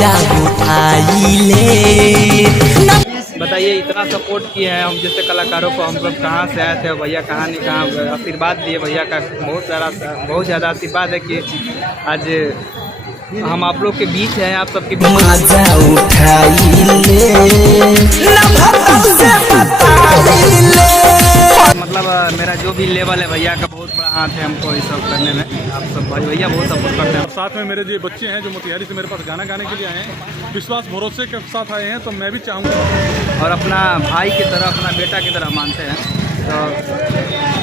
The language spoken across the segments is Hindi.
मजा उठाइले। बताइए, इतना सपोर्ट किए हैं हम जैसे कलाकारों को, हम लोग कहाँ से आए थे, भैया कहाँ नहीं कहाँ आशीर्वाद दिए। भैया का बहुत ज़्यादा आशीर्वाद है कि आज हम आप लोग के बीच हैं, आप सबके बीच मजा उठाइले। मतलब मेरा जो भी लेवल है, भैया का बहुत बड़ा हाथ है हमको ये सब करने में। आप सब भाई भैया बहुत सपोर्ट करते हैं। साथ में मेरे जो बच्चे हैं जो मोतिहारी से मेरे पास गाना गाने के लिए आए हैं, विश्वास भरोसे के साथ आए हैं, तो मैं भी चाहूँगा और अपना भाई की तरह, अपना बेटा की तरह मानते हैं, तो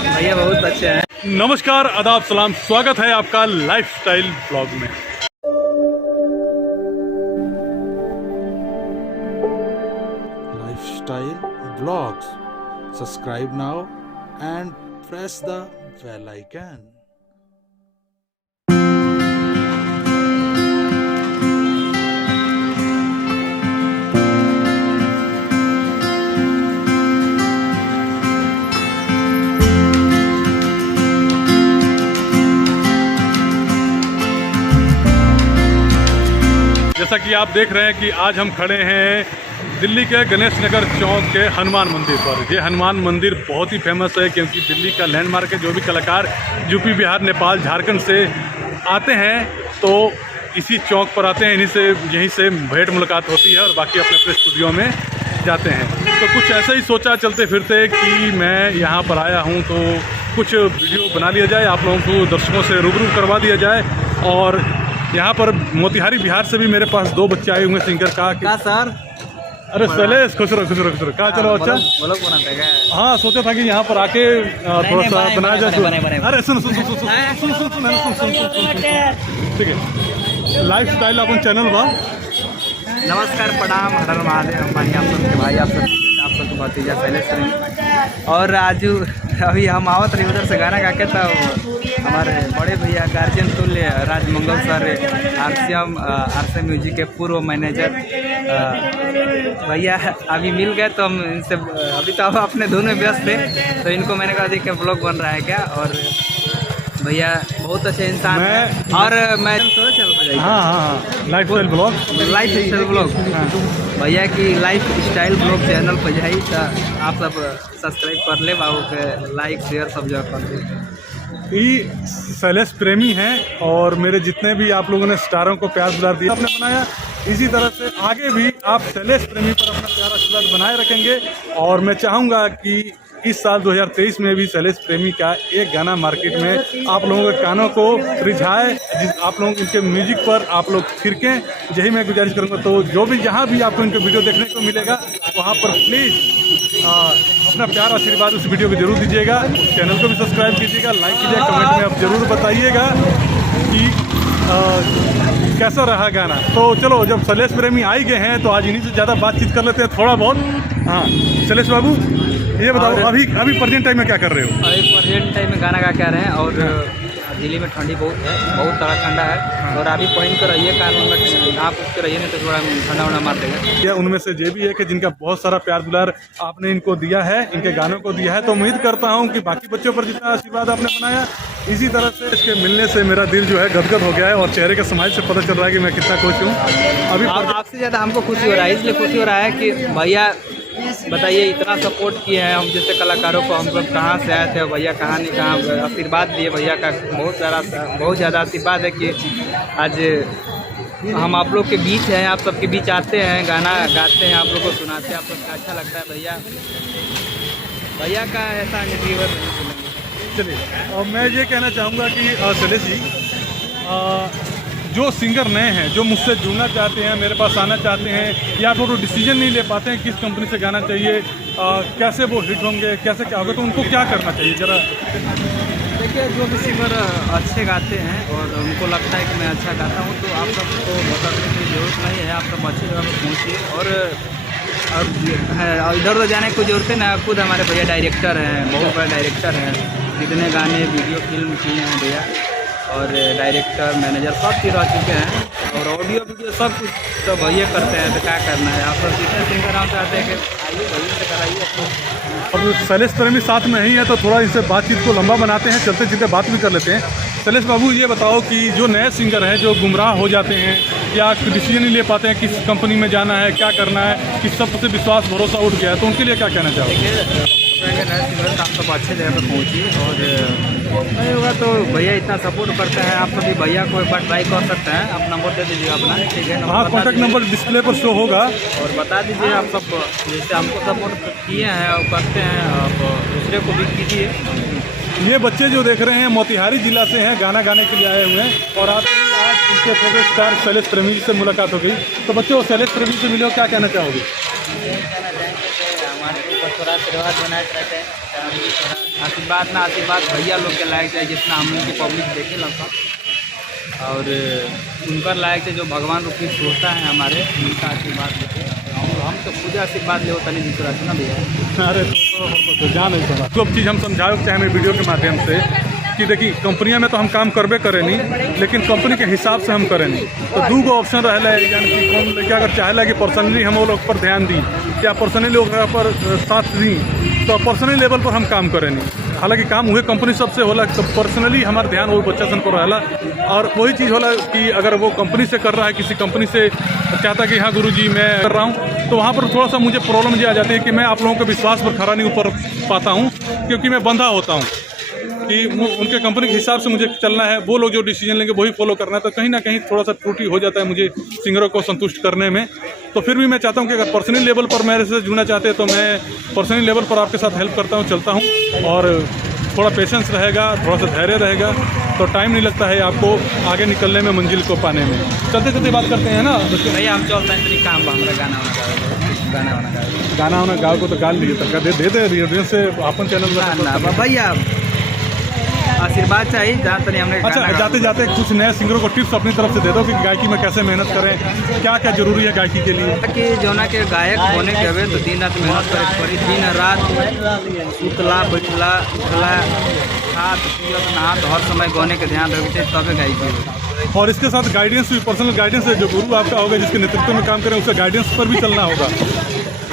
भैया बहुत अच्छे हैं। नमस्कार, आदाब, सलाम, स्वागत है आपका लाइफस्टाइल ब्लॉग में। Lifestyle blogs, subscribe now and press the bell icon. जैसा कि आप देख रहे हैं कि आज हम खड़े हैं दिल्ली के गणेश नगर चौक के हनुमान मंदिर पर। ये हनुमान मंदिर बहुत ही फेमस है क्योंकि दिल्ली का लैंडमार्क है। जो भी कलाकार यूपी, बिहार, नेपाल, झारखंड से आते हैं तो इसी चौक पर आते हैं, यहीं से भेंट मुलाकात होती है और बाकी अपने अपने स्टूडियो में जाते हैं। तो कुछ ऐसा ही सोचा चलते फिरते कि मैं यहाँ पर आया हूँ तो कुछ वीडियो बना लिया जाए, आप लोगों को दर्शकों से रूबरू करवा दिया जाए। और यहाँ पर मोतिहारी बिहार से भी मेरे पास 2 बच्चे आए हुए सिंगर का सर। अरे शैलेश, खुश रहो कहा। चलो अच्छा, ब्लॉग बनाते हैं। हाँ, सोचा था कि यहाँ पर आके थोड़ा सा बनाया जाए। अरे सुन, ठीक है। लाइफस्टाइल अपन चैनल बा। नमस्कार, प्रणाम, हर हर महादेव। हमारे आप सबके भाई, आप सबके भतीजा शैलेश। और आजू अभी हम आवत रहे उधर से गाना गा के, तब हमारे बड़े भैया गार्जियन तुल्य राजमंगल सर, आरसीएम म्यूजिक के पूर्व मैनेजर भैया अभी मिल गए, तो हम इनसे अभी तो हम अपने धुन में व्यस्त थे, तो इनको मैंने कहा देख के ब्लॉग बन रहा है क्या। और भैया बहुत अच्छे इंसान हैं। और मैं तो चल बजाइए। हाँ, लाइफस्टाइल ब्लॉग भैया की लाइफ स्टाइल ब्लॉग चैनल पर जाई, तो आप सब सब्सक्राइब कर ले, बाबू के लाइक शेयर सब जगह कर दे। ये शैलेश प्रेमी हैं और मेरे जितने भी आप लोगों ने स्टारों को प्यार दुलार दिया, आपने बनाया, इसी तरह से आगे भी आप शैलेश प्रेमी पर अपना प्यार आशीर्वाद बनाए रखेंगे। और मैं चाहूँगा कि इस साल 2023 में भी शैलेश प्रेमी का एक गाना मार्केट में आप लोगों के कानों को रिझाए, आप लोग इनके म्यूजिक पर आप लोग थिरकें, यही मैं गुजारिश करूँगा। तो जो भी जहाँ भी आपको इनका वीडियो देखने को मिलेगा, वहाँ पर प्लीज़ अपना प्यार आशीर्वाद उस वीडियो को जरूर दीजिएगा। चैनल को भी सब्सक्राइब कीजिएगा, लाइक कीजिएगा, कमेंट में आप ज़रूर बताइएगा कि कैसा रहा गाना। तो चलो, जब शैलेश प्रेमी आ ही गए हैं तो आज इन्हीं से ज़्यादा बातचीत कर लेते हैं थोड़ा बहुत। हाँ शैलेश बाबू, ये बताओ अभी प्रेजेंट टाइम में क्या कर रहे हो? अभी प्रेजेंट टाइम में गाना गा के आ रहे हैं और दिल्ली में ठंडी बहुत है, बहुत तड़ा ठंडा है। और अभी पहन कर रहिए, कानून में आप उसके रहिए, नहीं तो थोड़ा ठंडा उंडा मार देगा। क्या उनमें से ये भी है कि जिनका बहुत सारा प्यार दुलार आपने इनको दिया है, इनके गानों को दिया है, तो उम्मीद करता हूँ कि बाकी बच्चों पर जितना आशीर्वाद आपने बनाया, इसी तरह से इसके मिलने से मेरा दिल जो है गदगद हो गया है और चेहरे के स्माइल से पता चल रहा है कि मैं कितना खुश हूँ। अभी आपसे ज़्यादा हमको खुशी हो रहा है, इसलिए खुशी हो रहा है कि भैया बताइए, इतना सपोर्ट किए हैं हम जैसे कलाकारों को, हम लोग कहाँ से आए थे, भैया कहाँ नहीं कहाँ आशीर्वाद दिए। भैया का बहुत ज़्यादा आशीर्वाद है कि आज हम आप लोग के बीच हैं, आप सबके बीच आते हैं, गाना गाते हैं, आप लोग को सुनाते हैं, आप सबको अच्छा लगता है। भैया का ऐसा निर्भर नहीं। चलिए, और मैं ये कहना चाहूँगा कि शैलेश जी, जो सिंगर नए हैं, जो मुझसे जुड़ना चाहते हैं, मेरे पास आना चाहते हैं, या तो डिसीजन नहीं ले पाते हैं किस कंपनी से गाना चाहिए, कैसे वो हिट होंगे, कैसे क्या होगा, तो उनको क्या करना चाहिए ज़रा? देखिए, जो भी सिंगर अच्छे गाते हैं और उनको लगता है कि मैं अच्छा गाता हूँ, तो आप सबको बताने की ज़रूरत नहीं है, आप सब अच्छी जगह पर पहुँचिए। और इधर उधर जाने की जरूरत है ना। खुद हमारे भैया डायरेक्टर हैं, बहुत बड़े डायरेक्टर हैं, जितने गाने वीडियो फिल्म किए हैं भैया, और डायरेक्टर मैनेजर सब चीज़ रह चुके हैं, और ऑडियो वीडियो सब कुछ तो भैया करते हैं। तो क्या करना है, आप सब जितने सिंगर हम चाहते हैं कि आइए भैया से कराइए। और शैलेश प्रेमी साथ में ही है, तो थोड़ा इनसे बातचीत को लंबा बनाते हैं, चलते चलते बात भी कर लेते हैं। शैलेश बाबू, ये बताओ कि जो नए सिंगर हैं, जो गुमराह हो जाते हैं या डिसीजन नहीं ले पाते हैं किस कंपनी में जाना है, क्या करना है, किस सब से विश्वास भरोसा उठ गया है, तो उनके लिए क्या कहना चाहोगे? देखिए आप सब अच्छे जगह पर पहुँचिए, और नहीं होगा तो भैया इतना सपोर्ट करते हैं, आप सभी भैया को एक बार ट्राई कर सकते हैं। आप नंबर दे दीजिए अपना, ठीक है? हाँ, कॉन्टैक्ट नंबर डिस्प्ले पर शो होगा, और बता दीजिए आप सब जैसे हमको सपोर्ट किए हैं और करते हैं, आप दूसरे को भी कीजिए। ये बच्चे जो देख रहे हैं मोतिहारी जिला से हैं, गाना गाने के लिए आए हुए हैं, और आज उनके फेवरेट स्टार शैलेश प्रेमी जी से मुलाकात हो गई। तो बच्चों, शैलेश प्रेमी से मिले हो, क्या कहना चाहोगे? हमारे ऊपर थोड़ा आशीर्वाद बनाए रहते हैं, आशीर्वाद भैया लोग के लायक चाहिए, जितना हम लोग की पब्लिक देखे लगता, और उनका लायक से जो भगवान रूपी सोचता है हमारे, उनका आशीर्वाद लेते हैं। हम तो खुद आशीर्वाद ले होता नहीं दूसरा ना भैया। अरे तो जान नहीं समझ सब चीज़ हम समझाओ चाहे हमें वीडियो के माध्यम से कि देखिए कंपनियों में तो हम काम करबे करें नहीं, लेकिन कंपनी के हिसाब से हम करें नहीं। तो दो गो ऑप्शन रहला है, यानी कि कौन लड़का अगर चाहेला कि पर्सनली हम वो लोग पर ध्यान दी या पर्सनली लोग पर साथ दी, तो पर्सनली लेवल पर हम काम करें नहीं। हालांकि काम हुए कंपनी सबसे होला, तो पर्सनली हमारा ध्यान वो बच्चा सन पर रहला। और वही चीज़ होला कि अगर वो कंपनी से कर रहा है, किसी कंपनी से चाहता कि हाँ गुरुजी मैं कर रहा हूँ, तो वहाँ पर थोड़ा सा मुझे प्रॉब्लम ये आ जाती है कि मैं आप लोगों के विश्वास पर खरा नहीं ऊपर पाता हूँ, क्योंकि मैं बंधा होता हूँ कि उनके कंपनी के हिसाब से मुझे चलना है, वो लोग जो डिसीजन लेंगे वही फॉलो करना है। तो कहीं ना कहीं थोड़ा सा त्रुटि हो जाता है मुझे सिंगरों को संतुष्ट करने में। तो फिर भी मैं चाहता हूं कि अगर पर्सनल लेवल पर मेरे से जुड़ना चाहते हैं तो मैं पर्सनल लेवल पर आपके साथ हेल्प करता हूं, चलता हूं, और थोड़ा पेशेंस रहेगा, थोड़ा सा धैर्य रहेगा, तो टाइम नहीं लगता है आपको आगे निकलने में, मंजिल को पाने में। चलते चलते बात करते हैं ना भैया, हम चलते हैं तरीका काम हमारा गाना वाना गाँव को तो गाल लिए तक दे दे से अपन चैनल भैया आशीर्वाद चाहिए जहाँ तक हमने। अच्छा, जाते जाते कुछ नए सिंगरों को टिप्स अपनी तरफ से दे दो कि गायकी में कैसे मेहनत करें, क्या क्या जरूरी है गायकी के लिए? कि जोना के गायक होने के हुए तो दिन रात मेहनत करे पड़ी, दिन रात उठला बैठला उठला हाथ पियत नहात हर समय गाने के ध्यान रखे चाहिए, तबे गायकी हो। और इसके साथ गाइडेंस भी, पर्सनल गाइडेंस है, जो गुरु आपका होगा जिसके नेतृत्व में काम करें, उसके गाइडेंस पर भी चलना होगा,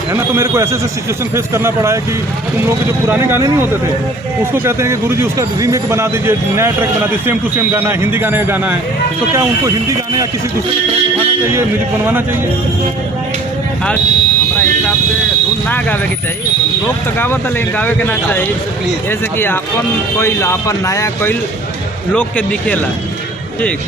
है ना? तो मेरे को ऐसे ऐसे सिचुएशन फेस करना पड़ा है कि तुम लोग के जो पुराने गाने नहीं होते थे, उसको कहते हैं कि गुरुजी उसका रीमेक बना दीजिए, नया ट्रैक बना दीजिए, सेम टू सेम गाना है, हिंदी गाने का गाना है, तो क्या उनको हिंदी गाने या किसी दूसरे ट्रैक उठाना चाहिए, म्यूजिक बनवाना चाहिए? आज हमारा हिसाब से धुन ना गावे के चाहिए, लोग तो गावत लेकिन गावे के ना चाहिए, जैसे कि अपन कोई अपन नया कोई लोग के दिखेला, ठीक।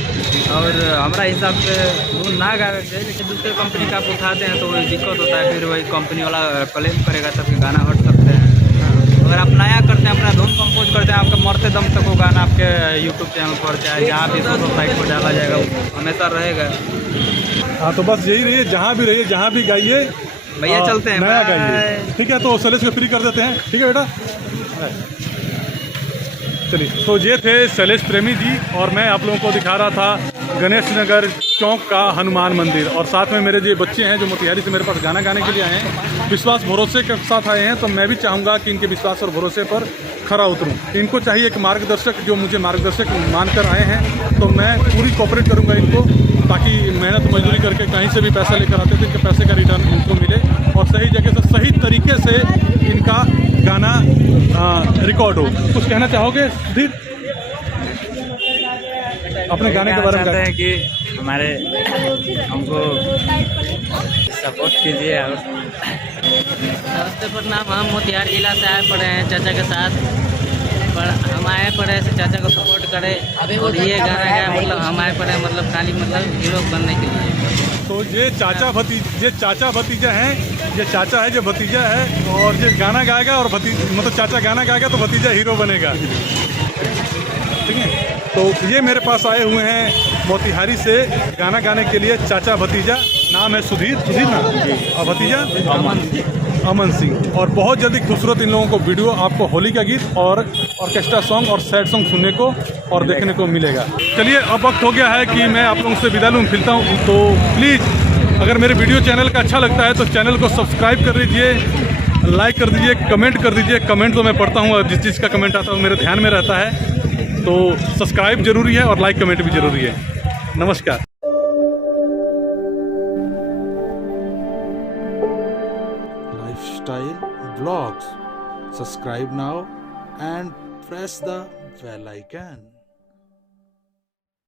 और हमारा हिसाब से धुन ना गावे के चाहिए, लेकिन दूसरे कंपनी का आप उठाते हैं तो वही दिक्कत होता है, फिर वही कंपनी वाला क्लेम करेगा तब कि गाना हट सकते हैं। अगर आप नया करते हैं, अपना धुन कंपोज करते हैं, आपका मरते दम तक वो गाना आपके यूट्यूब चैनल पर चाहे जहाँ भी सोशल साइट पर डाला जाएगा, हमेशा रहेगा। हाँ, तो बस यही रहिए, जहाँ भी रहिए, जहाँ भी गाइए भैया, चलते हैं, नया गाइए, ठीक है? तो शैलेश को फ्री कर देते हैं, ठीक है बेटा? चलिए, तो ये थे शैलेश प्रेमी जी, और मैं आप लोगों को दिखा रहा था गणेश नगर चौक का हनुमान मंदिर, और साथ में मेरे जो बच्चे हैं जो मोतिहारी से मेरे पास गाना गाने के लिए आए हैं, विश्वास भरोसे के साथ आए हैं, तो मैं भी चाहूँगा कि इनके विश्वास और भरोसे पर खरा उतरूँ। इनको चाहिए एक मार्गदर्शक, जो मुझे मार्गदर्शक मानकर आए हैं, तो मैं पूरी कोऑपरेट करूँगा इनको, ताकि मेहनत मजदूरी करके कहीं से भी पैसा लेकर आते थे, इनके पैसे का रिटर्न इनको मिले, और सही जगह से सही तरीके से इनका गाना रिकॉर्ड हो। कुछ कहना चाहोगे सुधीर अपने गाने के बारे में? चाहते हैं कि हमारे हमको सपोर्ट कीजिए। और नमस्ते, प्रणाम। हम मोतिहारी जिला से आए पड़े हैं चाचा के साथ, पर हम आए पड़े ऐसे चाचा को सपोर्ट करें, और ये गाना गाए, मतलब हम आए पड़े मतलब खाली मतलब हीरो बनने के लिए। तो ये चाचा भतीजा हैं, ये चाचा है, जो भतीजा है, और ये गाना गाएगा, और मतलब चाचा गाना गाएगा तो भतीजा हीरो बनेगा, ठीक है? तो ये मेरे पास आए हुए हैं मोतिहारी से गाना गाने के लिए, चाचा भतीजा, नाम है सुधीर ना, और भतीजा अमन सिंह। और बहुत जल्दी खूबसूरत इन लोगों को वीडियो आपको होली का गीत और ऑर्केस्ट्रा सॉन्ग और सैड सॉन्ग सुनने को और देखने को मिलेगा। चलिए, अब वक्त हो गया है कि मैं आप लोगों से विदा लूँ, मिलता हूँ। तो प्लीज़ अगर मेरे वीडियो चैनल का अच्छा लगता है तो चैनल को सब्सक्राइब कर लीजिए, लाइक कर दीजिए, कमेंट कर दीजिए। कमेंट तो मैं पढ़ता हूँ, और जिस चीज़ का कमेंट आता है वो मेरे ध्यान में रहता है। तो सब्सक्राइब जरूरी है और लाइक कमेंट भी जरूरी है। नमस्कार। Lifestyle Vlogs. Subscribe now and press the bell icon.